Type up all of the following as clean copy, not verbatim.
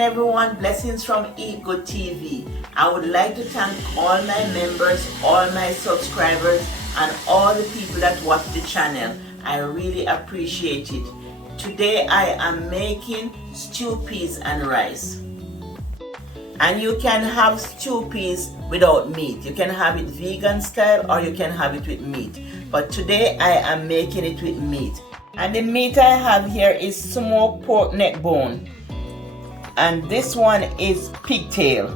everyone, blessings from Eat Good TV. I would like to thank all my members, all my subscribers, and all the people that watch the channel. I really appreciate it. Today I am making stew peas and rice. And you can have stew peas without meat. You can have it vegan style or you can have it with meat. But today I am making it with meat. And the meat I have here is smoked pork neck bone. And this one is pigtail.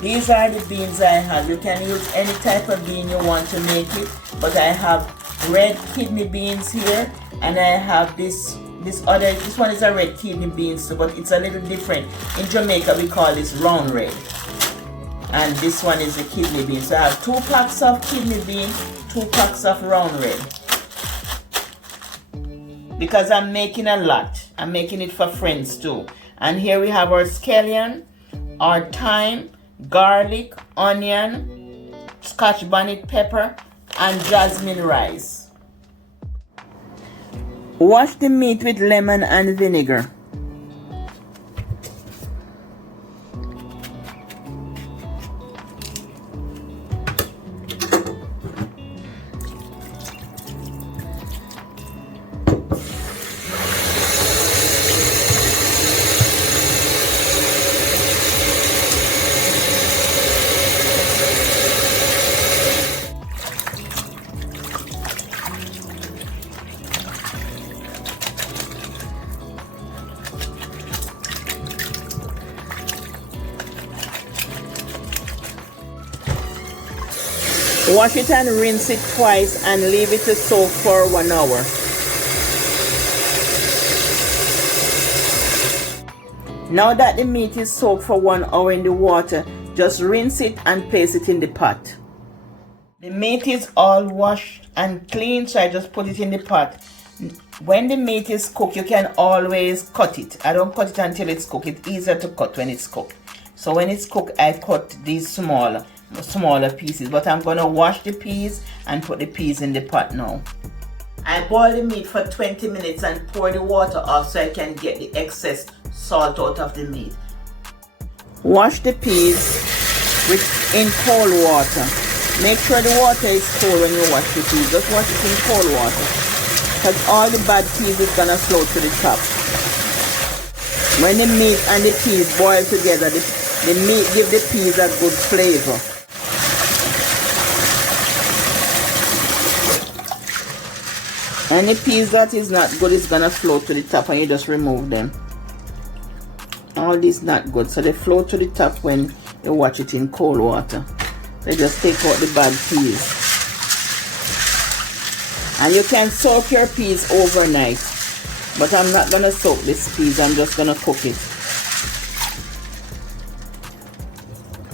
These are the beans I have. You can use any type of bean you want to make it. But I have red kidney beans here. And I have this one is a red kidney beans, but it's a little different. In Jamaica we call this round red. And this one is the kidney bean. So I have 2 packs of kidney bean, 2 packs of round red. Because I'm making a lot. I'm making it for friends too. And here we have our scallion, our thyme, garlic, onion, scotch bonnet pepper, and jasmine rice. Wash the meat with lemon and vinegar. Wash it and rinse it twice and leave it to soak for 1 hour. Now that the meat is soaked for 1 hour in the water, just rinse it and place it in the pot. The meat is all washed and clean, so I just put it in the pot. When the meat is cooked, you can always cut it. I don't cut it until it's cooked. It's easier to cut when it's cooked. So when it's cooked, I cut these smaller pieces, but I'm gonna wash the peas and put the peas in the pot now. I boil the meat for 20 minutes and pour the water off so I can get the excess salt out of the meat. Wash the peas in cold water. Make sure the water is cold when you wash the peas. Just wash it in cold water, because all the bad peas is gonna float to the top. When the meat and the peas boil together, the meat give the peas a good flavor. Any peas that is not good is gonna float to the top and you just remove them. All these not good, so they float to the top when you watch it in cold water. They just take out the bad peas. And you can soak your peas overnight, but I'm not gonna soak this peas, I'm just gonna cook it.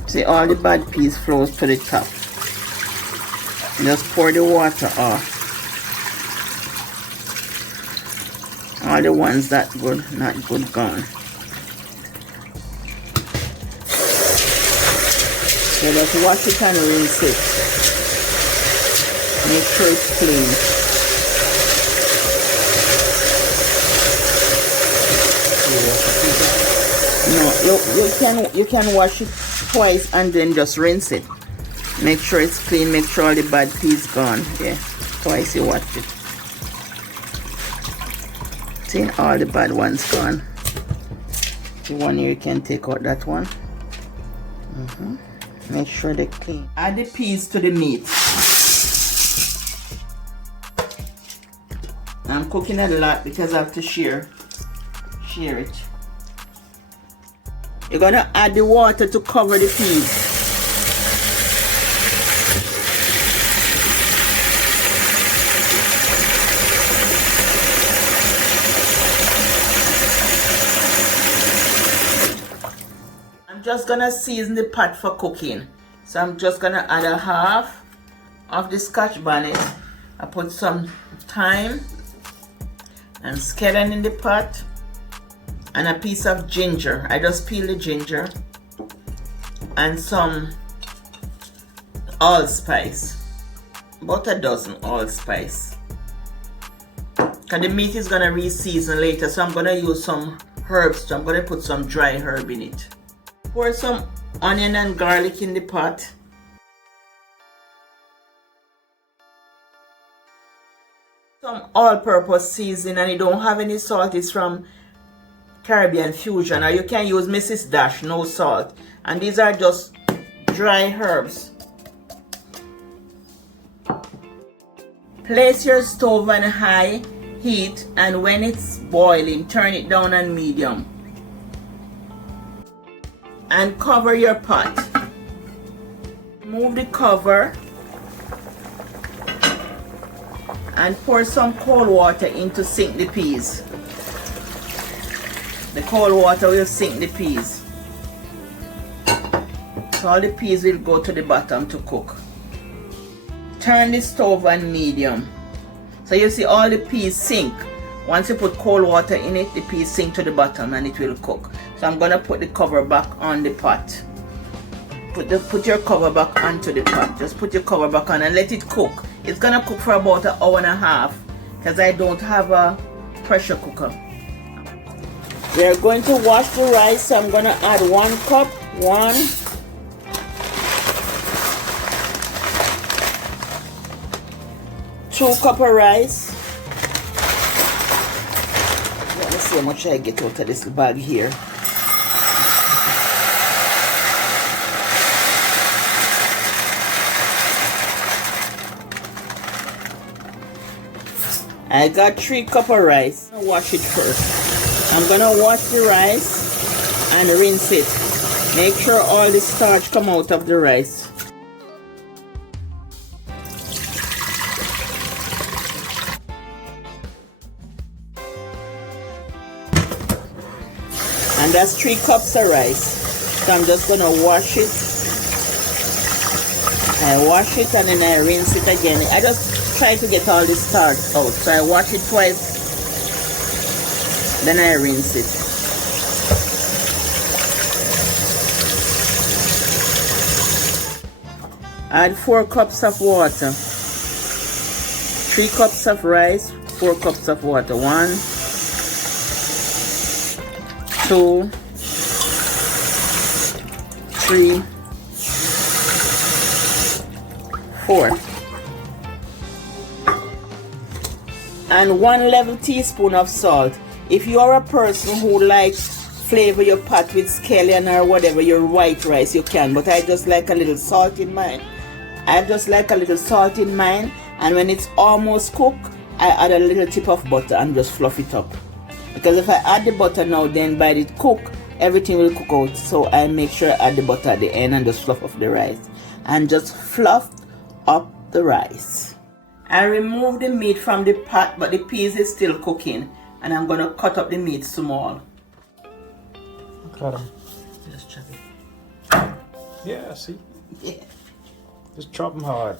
See, all the bad peas flows to the top. Just pour the water off. All the ones that good, not good, gone. So just wash it and rinse it. Make sure it's clean. No, you can wash it twice and then just rinse it. Make sure it's clean, make sure all the bad peas gone. Yeah, twice you wash it. See, all the bad ones gone. The one here, you can take out that one. Make sure they're clean. Add the peas to the meat. I'm cooking a lot because I have to share it. You're gonna add the water to cover the peas. I'm just gonna season the pot for cooking. So I'm just gonna add a half of the scotch bonnet. I put some thyme and scallion in the pot and a piece of ginger. I just peel the ginger and some allspice, about a dozen allspice. Because the meat is gonna re-season later, so I'm gonna use some herbs too. I'm going to put some dry herb in it. Pour some onion and garlic in the pot. Some all-purpose seasoning, and you don't have any salt. It's from Caribbean Fusion, or you can use Mrs. Dash, no salt. And these are just dry herbs. Place your stove on high heat, and when it's boiling, turn it down on medium. And cover your pot. Remove the cover and pour some cold water in to sink the peas. The cold water will sink the peas. So all the peas will go to the bottom to cook. Turn the stove on medium. So you see all the peas sink. Once you put cold water in it, the peas sink to the bottom and it will cook. So I'm going to put the cover back on the pot. Put your cover back onto the pot. Just put your cover back on and let it cook. It's going to cook for about an hour and a half because I don't have a pressure cooker. We are going to wash the rice, so I'm going to add 1 cup. 2 cups of rice. Let me see how much I get out of this bag here. I got 3 cups of rice. I'll wash it first. I'm gonna wash the rice and rinse it. Make sure all the starch come out of the rice. And that's 3 cups of rice. So I'm just gonna wash it. I wash it and then I rinse it again. I just try to get all the starch out. So I wash it twice, then I rinse it. Add 4 cups of water. 3 cups of rice, 4 cups of water. 1, 2, 3, 4. And 1 level teaspoon of salt. If you are a person who likes flavor your pot with scallion or whatever, your white rice, you can. But I just like a little salt in mine. And when it's almost cooked, I add a little tip of butter and just fluff it up. Because if I add the butter now, then by the cook, everything will cook out. So I make sure I add the butter at the end and just fluff up the rice. And just fluff up the rice. I remove the meat from the pot, but the peas is still cooking, and I'm gonna cut up the meat small. Cut them. Just chop it. Yeah, see? Yeah. Just chop them hard.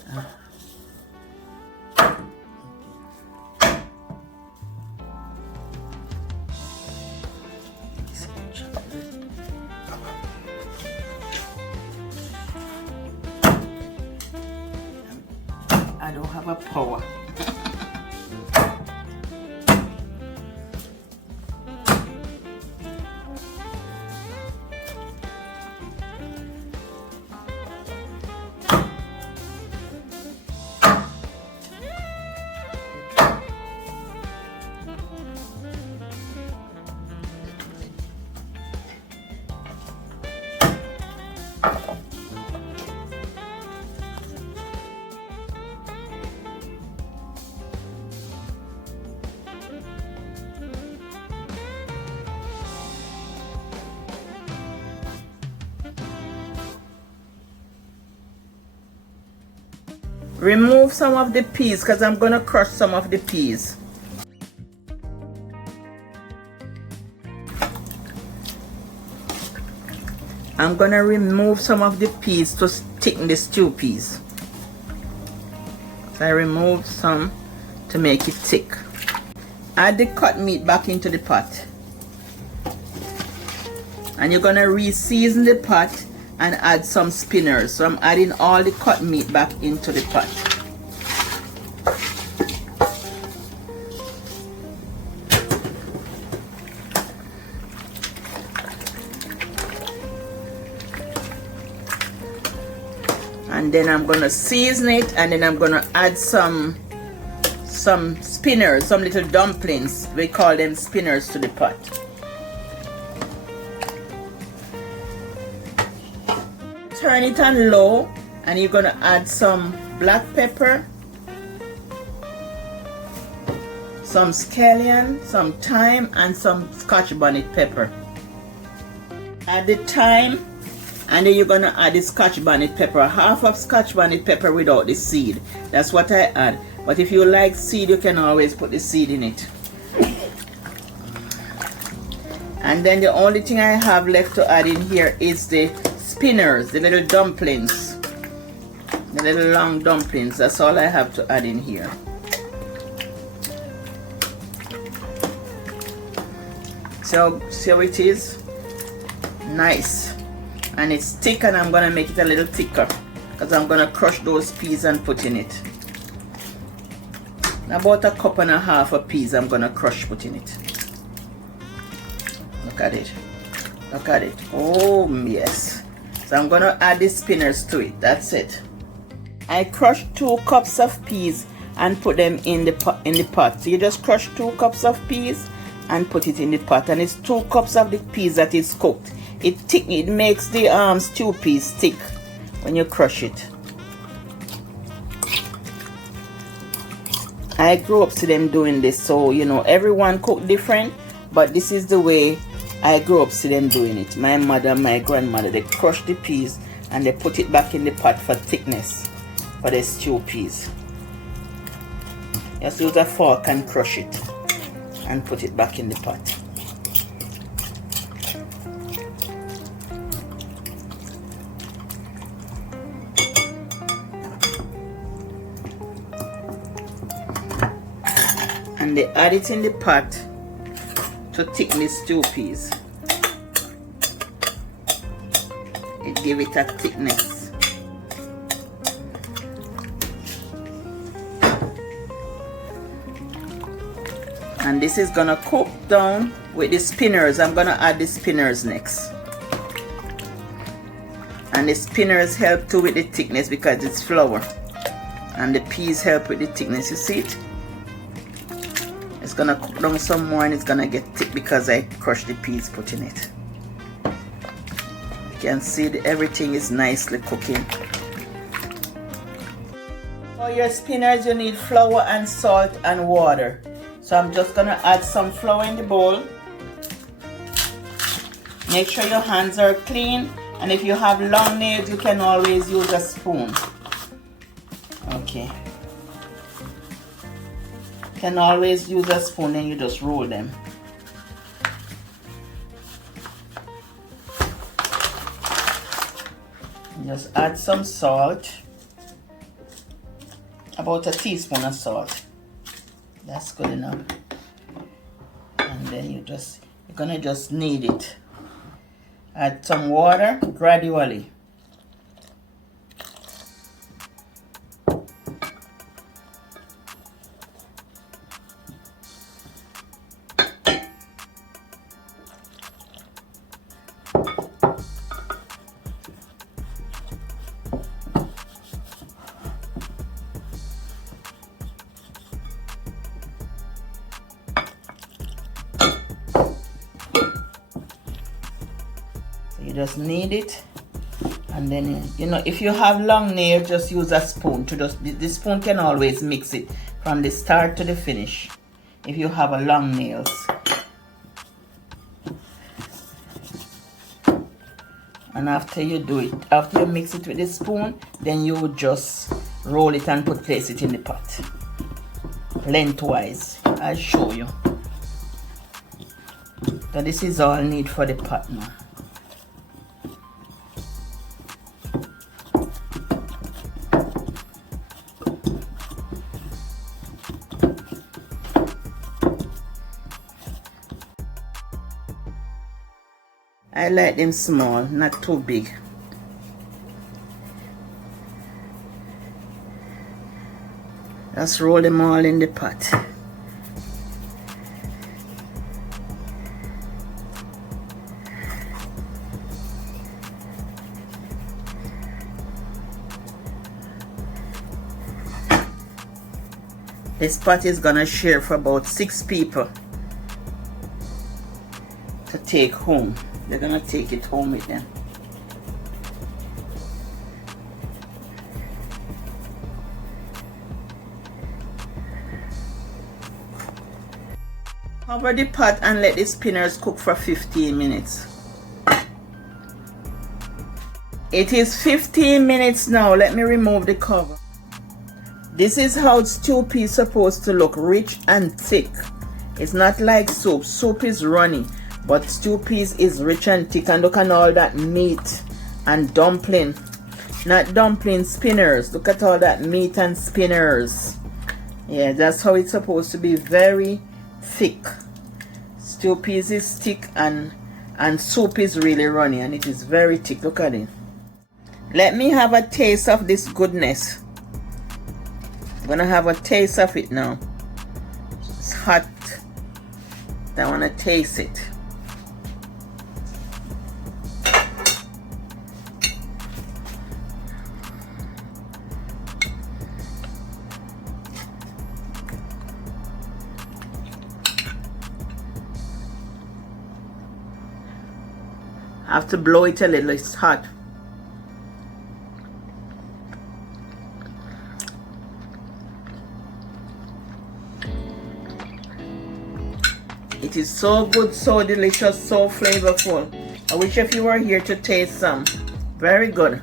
I don't have a power. Remove some of the peas because I'm going to crush some of the peas. I'm going to remove some of the peas to thicken the stew peas. So I remove some to make it thick. Add the cut meat back into the pot. And you're going to re-season the pot and add some spinners. So I'm adding all the cut meat back into the pot. And then I'm gonna season it, and then I'm gonna add some spinners, some little dumplings. We call them spinners to the pot. Turn it on low, and you're gonna add some black pepper, some scallion, some thyme, and some Scotch bonnet pepper. Add the thyme, and then you're gonna add the Scotch bonnet pepper, half of Scotch bonnet pepper without the seed. That's what I add. But if you like seed, you can always put the seed in it. And then the only thing I have left to add in here is the spinners, the little dumplings, the little long dumplings. That's all I have to add in here. So see how it is? Nice. And it's thick, and I'm gonna make it a little thicker because I'm gonna crush those peas and put in it. About a cup and a half of peas I'm gonna crush, put in it. Look at it. Look at it. Oh yes. So I'm gonna add the spinners to it. That's it. I crushed 2 cups of peas and put them in the pot. So you just crush 2 cups of peas and put it in the pot, and it's 2 cups of the peas that is cooked. It makes the stew peas thick when you crush it. I grew up to them doing this, so you know everyone cook different, but this is the way I grew up to them doing it. My mother, my grandmother, they crush the peas and they put it back in the pot for thickness for the stew peas. Just use a fork and crush it and put it back in the pot. And they add it in the pot to thicken the stew peas. It give it a thickness. And this is gonna cook down with the spinners. I'm gonna add the spinners next. And the spinners help too with the thickness because it's flour. And the peas help with the thickness. You see it? It's gonna cook down some more, and it's gonna get thick because I crushed the peas, put in it. You can see that everything is nicely cooking. For your spinners, you need flour and salt and water. So I'm just gonna add some flour in the bowl. Make sure your hands are clean, and if you have long nails, you can always use a spoon. Okay. Can always use a spoon, and you just roll them. Just add some salt, about a teaspoon of salt. That's good enough. And then you're gonna just knead it. Add some water gradually. You just knead it, and then you know, if you have long nails, just use a spoon to the spoon can always mix it from the start to the finish if you have a long nails. And after you do it, after you mix it with the spoon, then you would just roll it and place it in the pot lengthwise. I'll show you. So this is all I need for the pot now. I like them small, not too big. Just roll them all in the pot. This pot is gonna share for about 6 people to take home. They're gonna take it home with them. Cover the pot and let the spinners cook for 15 minutes. It is 15 minutes now. Let me remove the cover. This is how stew pea is supposed to look, rich and thick. It's not like soup. Soup is runny, but stew peas is rich and thick. And look at all that meat and dumpling. Not dumpling, spinners. Look at all that meat and spinners. Yeah, that's how it's supposed to be, very thick. Stew peas is thick and soup is really runny, and it is very thick. Look at it. Let me have a taste of this goodness. I'm gonna have a taste of it now. It's hot. I want to taste it. I have to blow it a little, it's hot. It is so good, so delicious, so flavorful. I wish if you were here to taste some. Very good.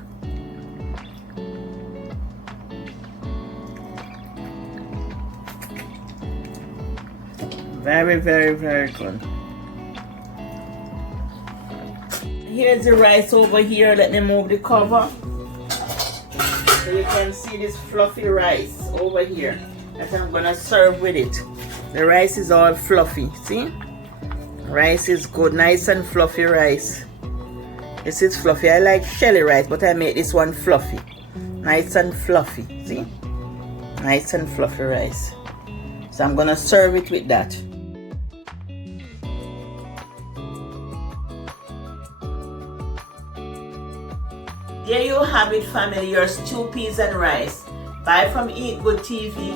Very, very, very good. Here's the rice over here. Let me move the cover so you can see this fluffy rice over here that I'm gonna serve with it. The rice is all fluffy, see? Rice is good, nice and fluffy rice. This is fluffy. I like shelly rice, but I make this one fluffy. Nice and fluffy, see? Nice and fluffy rice. So I'm gonna serve it with that. There you have it, family, your stew peas and rice. Bye from Eat Good TV.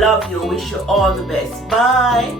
Love you. Wish you all the best. Bye.